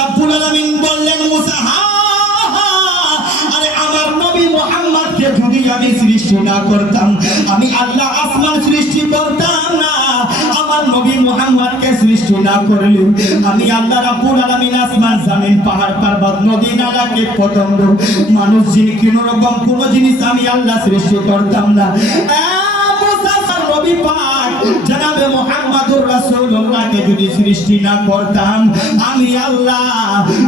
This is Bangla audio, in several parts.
রাব্বুল আলামিন বললেন মুসা, আরে আমার নবী মুহাম্মদকে যদি আমি সৃষ্টি না করতাম, আমি আল্লাহ আসমান সৃষ্টি করতাম না। আমার নবী মুহাম্মদকে সৃষ্টি না করলে আমি আল্লাহ রাব্বুল আলামিন আসমান জমিন পাহাড় পর্বত নদী নালা কীট পতঙ্গ মানুষ জিন কোন রকম কোন জিনিস আমি আল্লাহ সৃষ্টি করতাম না। নবী পাক জনাবে মুহাম্মদুর রাসূলুল্লাহকে যদি সৃষ্টি না করতাম, আমি আল্লাহ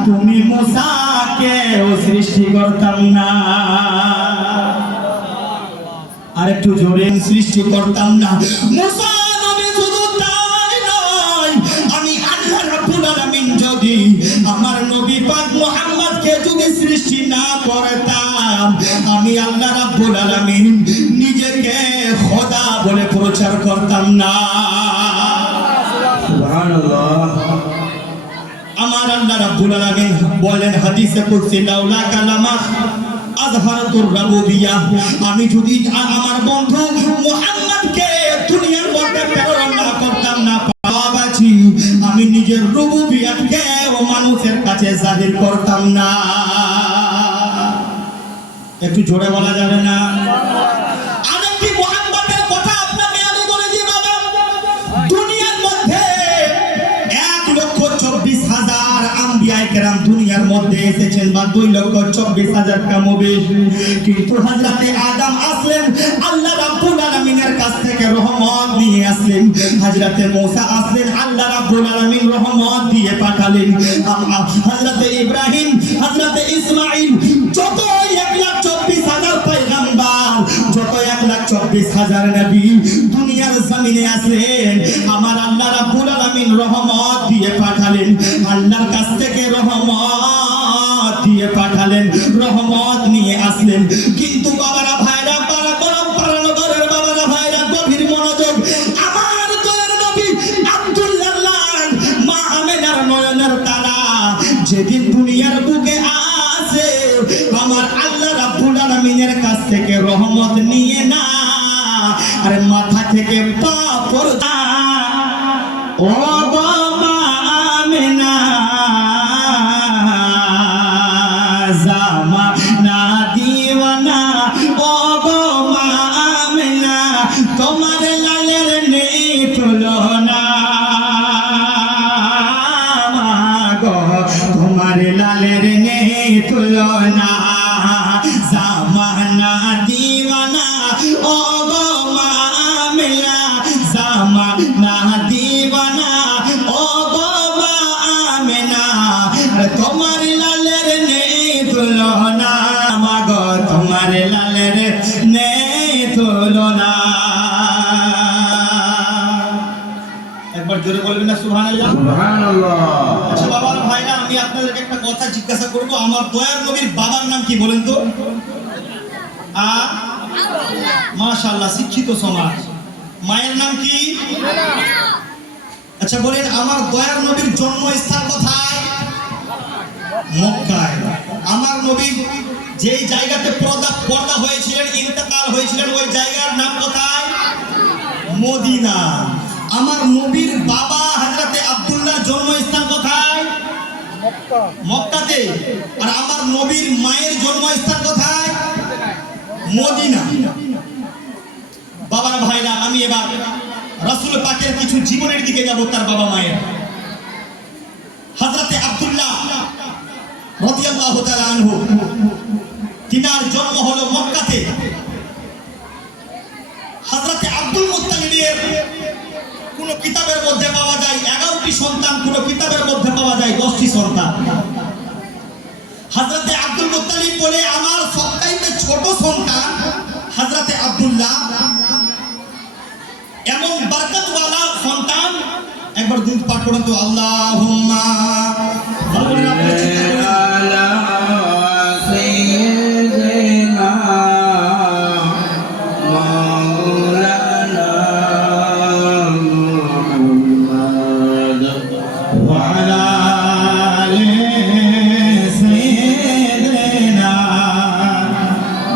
তুমি মুসাকে সৃষ্টি করতাম না। আরেকটু জোরে, সৃষ্টি করতাম না। মুসা নবী শুধু তাই নয়, আমি আল্লাহ রাব্বুল আলামিন যদি আমার নবী পাক মুহাম্মদকে যদি সৃষ্টি না করতাম, আমি আল্লাহ রাব্বুল আলামিন নিজেকে খোদা বলে প্রচার করতাম না। সুবহানাল্লাহ। আমার আল্লাহ রাব্বুল আলামিন বলেন হাদিসে কুদসি, লাউলা কালামা আযহারাতুর রাবুবিয়াহ, আমি যদি আমার বন্ধু মুহাম্মদকে দুনিয়ার মধ্যে প্রেরণ না করতাম না বাবাজি, আমি নিজের রুবুবিয়াতকে ও মানুষের কাছে জাহির করতাম না। একটু জোরে বলা যাবে না? আরেকটি মুহাম্মদের কথা আপনাকে আমি বলে দিই বাবা, দুনিয়ার মধ্যে 1,24,000 আম্বিয়ায়ে কেরাম দুনিয়ার মধ্যে এসেছেন, বা 2,24,000 কামবেশ, কিন্তু হযরতে আদম আসলেন আল্লাহ রাব্বুল আলামিনের কাছ থেকে রহমত নিয়ে আসলেন। হযরতে মূসা আসলেন আল্লাহ রাব্বুল আলামিন রহমত দিয়ে পাঠালেন। হযরতে ইব্রাহিম, হযরতে ইসমাঈল, যত 1,24,000 পয়গম্বর, যত 1,24,000 নবী দুনিয়ার জমিনে আসলেন, আমার আল্লাহ রাব্বুল আলামিন রহমত দিয়ে পাঠালেন। আল্লাহর কাছ থেকে রহমত দিয়ে পাঠালেন, রহমত নিয়ে আসলেন। কিন্তু বাবারা ভাইরা, পাড়া গরম পারানগরের বাবারা ভাইরা, গভীর মনোযোগ, আমার দয়ার নবী আব্দুল্লাহ মা আমেনার নয়নের তারা যেদিন দুনিয়ার বুকে আসে, আমার আল্লাহ রাব্বুল আলামিনের কাছ থেকে রহমত নিয়ে না, আরে মাথা থেকে পা পর্যন্ত ও মা আমেনা জামানা দিওয়ানা, ও গো মা আমেনা তোমার লালের নেই তুলনা, মা গো তোমার লালের নেই তুলনা, জামানা দিওয়ানা, ও গো মা আমেনা জামানা দিওয়ানা, ও গো মা আমেনা তোমার লালের নেই তুলনা, মা গো তোমার লালের নেই তুলনা। একবার জোরে বলবেন না সুবহানাল্লাহ? সুবহানাল্লাহ। আচ্ছা বাবার ভাইরা, আমি আপনাদেরকে একটা কথা জিজ্ঞাসা করব, আমার দয়ার নবীর বাবার নাম কি বলেন তো? মাশাআল্লাহ, শিক্ষিত সমাজ। মায়ের নাম কি? আচ্ছা বলেন, আমার দয়ার নবীর জন্মস্থান কোথায়? মক্কায়। আমার নবী যেই জায়গাতে পর্দা হয়েছিলেন, ইন্তেকাল হয়েছিলেন, ওই জায়গার নাম কোথায়? মদিনা। আমার নবীর বাবা হযরতে আব্দুল্লাহর জন্মস্থান কোথায়? মক্কাতে। আর আমার নবীর মায়ের জন্মস্থান কোথায়? মদিনা। বাবার ভাইরা, আমি এবার রাসূল পাকের কিছু জীবনের দিকে যাব, তার বাবা মায়ের। হযরতে আব্দুল্লাহ রাদিয়াল্লাহু তাআলা আনহু, তিনার জন্ম হলো মক্কাতে। হযরতে আব্দুল মুত্তালিবের কোন কিতাবের মধ্যে পাওয়া যায় 11টি সন্তান, কোন কিতাবের মধ্যে পাওয়া যায় 10টি সন্তান। হযরতে আব্দুল মুত্তালিব বলে, আমার সবচাইতে ছোট সন্তান হযরতে আব্দুল্লাহ, এমন বরকতওয়ালা সন্তান। একবার দুরূদ পাঠ করুন তো, আল্লাহুম্মা আলা সাইয়্যিদিনা মাওলানা মুহাম্মদ ওয়া আলা আলি সাইয়্যিদিনা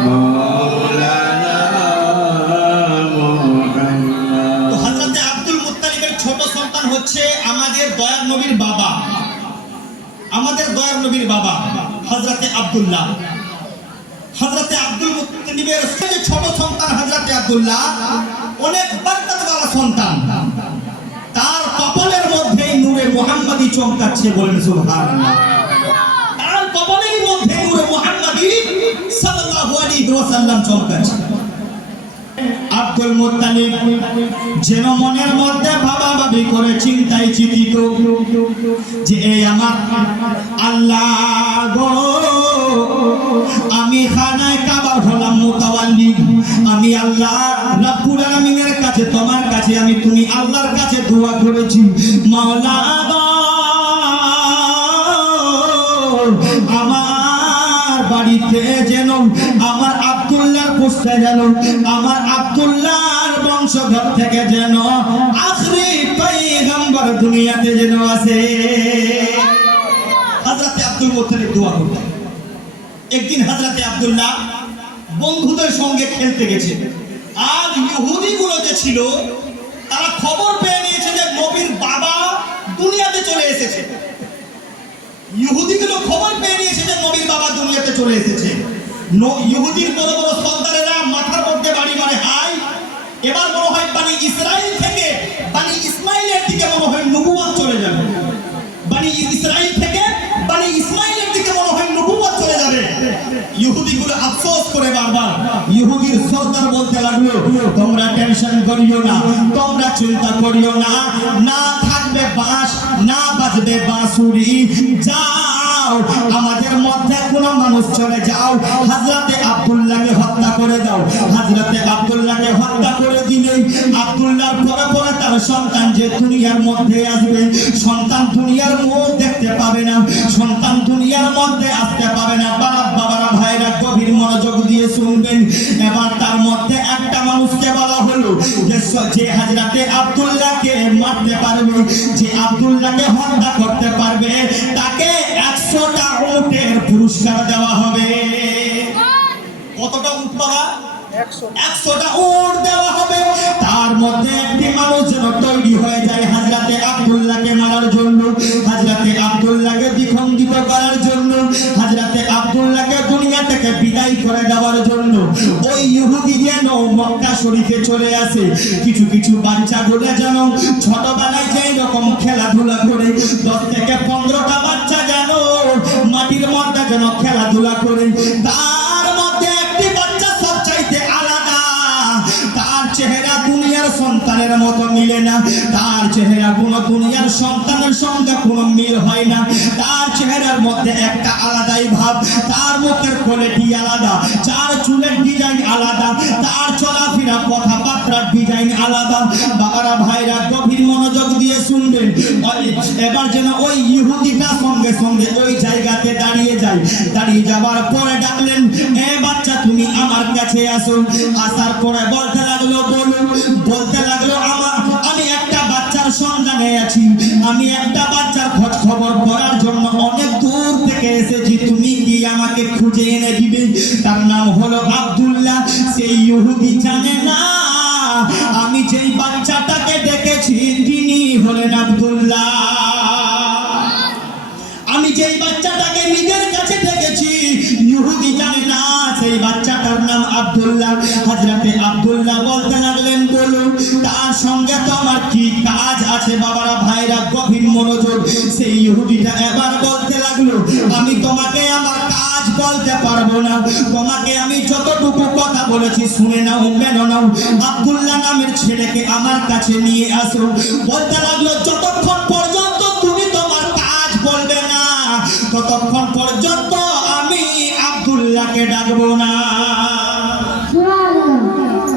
মাওলানা মুহাম্মদ। তো হযরতে আব্দুল মুত্তালিবের ছোট সন্তান হচ্ছে আমাদের দয়ার নবীর বাবা। আমাদের দয়ার নবীর বাবা হযরতে আব্দুল্লাহ, হযরতে আব্দুল মুত্তালিবের ছোট সন্তান হযরতে আব্দুল্লাহ অনেক বরকতওয়ালা সন্তান। তার কপালের মধ্যে নূরে মুহাম্মাদি চমকাচ্ছে, বলেন সুবহানাল্লাহ। তার কপালের মধ্যে নূরে মুহাম্মাদি সাল্লাল্লাহু আলাইহি ওয়াসাল্লাম চমকাচ্ছে। আব্দুল মুত্তালিব যেন মনের মধ্যে ভাবাভাবি করে চিন্তায় চিন্তিত যে এই আমার আল্লাহ গো, আমি খানায় কাবা হলাম মুতাওয়াল্লি, আমি আল্লাহ রাব্বুল আলামিনের কাছে, তোমার কাছে আমি, তুমি আল্লাহর কাছে দোয়া করেছি, মাওলা গো আমার বাড়িতে যেন আমার আব্দুল্লাহর পুষ্টা যেন আমার আব্দুল্লাহর বংশধর থেকে যেন আখরি পয়গম্বর দুনিয়াতে যেন আসে। হযরতে আব্দুল মুত্তালিব দোয়া করতেন। একদিন হযরতে আব্দুল্লাহ বন্ধুদের সঙ্গে খেলতে গেছে, আর ইহুদিগুলো যে ছিল তারা খবর পেয়ে নিয়েছে যে নবীর বাবা দুনিয়াতে চলে এসেছে। ইহুদিগুলো খবর পেয়ে নিয়েছে যে নবীর বাবা দুনিয়াতে চলে এসেছে। ইহুদির বড় বড় সর্দারেরা মাথার মধ্যে বাড়ি মারে, হাই এবার মনে হয় বানি ইসরাইল থেকে বানি ইসমাইলের দিকে মনে হয় নবুয়ত চলে যাবে, বানি ইসরাইল থেকে বানি ইসমাইলের দিকে মনে হয় নবুয়ত চলে যাবে। ইহুদিগুলো আফসোস করে বারবার ইহুদির সর্দার বলতে লাগলো, তোমরা টেনশন করিও না, তোমরা চিন্তা করিও না, না থাকবে বাঁশ না বাজবে বাঁশুরি, যাও আমাদের মধ্যে কোন মানুষ চলে যাও, হযরতে আব্দুল্লাহকে হত্যা করে দাও। হযরতে আব্দুল্লাহকে হত্যা করে দিলে আব্দুল্লাহর পরে পরে তার সন্তান যে দুনিয়ার মধ্যে আসবে, সন্তান দুনিয়ার মুখ দেখতে পাবে না, সন্তান দুনিয়ার মধ্যে আসতে পাবে না। বাবারা ভাইরা গভীর মনোযোগ দিয়ে শুনবেন। এবার তার মধ্যে একটা মানুষকে বলা হলো যে হযরতে আব্দুল্লাহকে মারতে পারবে, যে আব্দুল্লাহকে হত্যা করতে পারবে, তাকে 100টা উটের পুরস্কার দেওয়া হবে। কতটা উট বাবা? 100টা উট দেওয়া হবে। তার মধ্যে একটি মানুষ যেন তৈরি হয়ে যায় হযরতে আব্দুল্লাহকে মারার জন্য, হযরতে আব্দুল্লাহকে দ্বিখণ্ডিত করার জন্য, হযরতে আব্দুল্লাহকে দুনিয়া থেকে বিদায় করে দেওয়ার জন্য। ওই ইহুদি যেন মক্কা শরীফে চলে আসে। কিছু কিছু বাচ্চাগুলো যেন ছোটবেলায় যেই রকম খেলাধুলা করে, 10 থেকে 15টা বাচ্চা যেন মাটির মধ্যে যেন খেলাধুলা করে, তার মধ্যে একটি বাচ্চা সবচাইতে আলাদা। তার চেহারা দুনিয়ার সন্তানের মতো মিলে না, তার চেহারা কোন দুনিয়ার সন্তানের সঙ্গে কোনো মিল হয় না। তার চেহারার মধ্যে একটা আলাদাই ভাব, তার মুখের কোয়ালিটি আলাদা, তার চুলের ডিজাইন আলাদা, তার চলাফেরা কথাবার্তার ডিজাইন আলাদা। বাবারা ভাইরা গভীর মনোযোগ দিয়ে শুনবেন। এবার যেন ওই ইহুদিটা সঙ্গে সঙ্গে ওই জায়গাতে দাঁড়িয়ে যায়। দাঁড়িয়ে যাওয়ার পরে ডাকলেন, এ বাচ্চা তুমি আমার কাছে আসো। আসার পরে বলতে লাগলো, বলতে লাগলো আমি একটা বাচ্চার সন্ধানে আছি, আমি একটা বাচ্চার খোঁজ খবর করার জন্য অনেক দূর থেকে এসেছি, তুমি কি আমাকে খুঁজে এনে দিবে? তার নাম হলো আব্দুল্লাহ। সেই ইহুদি জানে না আমি যেই বাচ্চাটাকে ডেকেছি তিনি হলেন আব্দুল্লাহ। আমি যেই বাচ্চাটাকে নিজের কাছে ডেকেছি ইহুদি জানে না সেই বাচ্চাটার নাম আব্দুল্লাহ। হযরতে আব্দুল্লাহ বলতে লাগলেন, বলুন তার সঙ্গে তোমার কি কাজ আছে? বাবারা ভাইরা গভীর মনোযোগ। সেই ইহুদিটা এবার বলতে লাগলো, আমি তোমাকে আমার কাজ বলতে পারবো না, তোমাকে আমি যতটুকু কথা বলেছি শুনে নাও, মেনে নাও। আব্দুল্লাহ নামের ছেলেকে আমার কাছে নিয়ে আসো। বলতে লাগলো, যতক্ষণ পর্যন্ত তুমি তোমার কাজ বলবে না ততক্ষণ পর্যন্ত আমি আব্দুল্লাহকে ডাকবো না।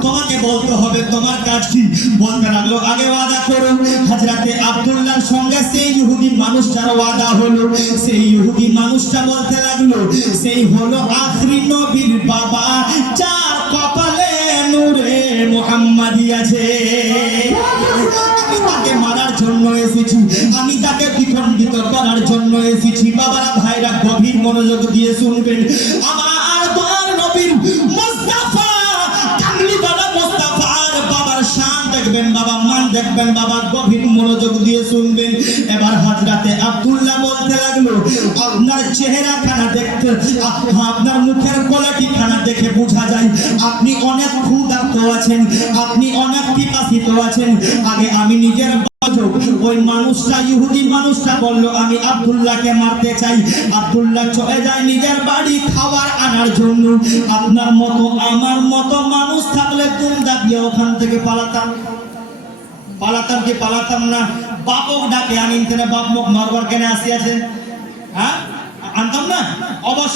তোমাকে বলতে হবে তোমার কাজ কি। বলতে লাগলো, আগে ওয়াদা করো। হযরতে আব্দুল্লাহর সঙ্গে সেই ইহুদি মানুষটার ওয়াদা হলো। সেই ইহুদি মানুষটা বলতে লাগলো, সেই হলো আখরি নবীর বাবা, যার কপালে নূরে মুহাম্মাদি আছে। আমি তাকে মারার জন্য এসেছি, আমি তাকে দ্বিখণ্ডিত করার জন্য এসেছি। বাবারা ভাইরা গভীর মনোযোগ দিয়ে শুনবেন। আমার দয়ার নবীর মুস্তাফা কামলি বাবা মুস্তাফার বাবার শান দেখবেন, বাবা মান দেখবেন বাবা, গভীর মনোযোগ দিয়ে শুনবেন। এবার হযরতে আব্দুল্লাহ বলতে লাগলো, আপনার চেহারা খানা দেখতে, আপনার মুখের কোয়ালিটি খানা দেখে বোঝা যায় আপনি অনেক ক্ষুধার্ত আছেন, আপনি অনেক পিপাসিত আছেন। আগে আমি নিজের ওই মানুষটা, ইহুদি মানুষটা বলল আমি আব্দুল্লাহকে মারতে চাই। আব্দুল্লাহ চলে যায় নিজের বাড়ি খাবার আনার জন্য। আপনার মতো আমার মতো মানুষ থাকলে কোন দাবিয়ে ওখান থেকে পালাতাম কি পালাতাম না? বাপক ডাকে আনিন, বাপ মুখ মারবার কেন আসিয়াছেন? হ্যাঁ, আনতাম না অবশ্য।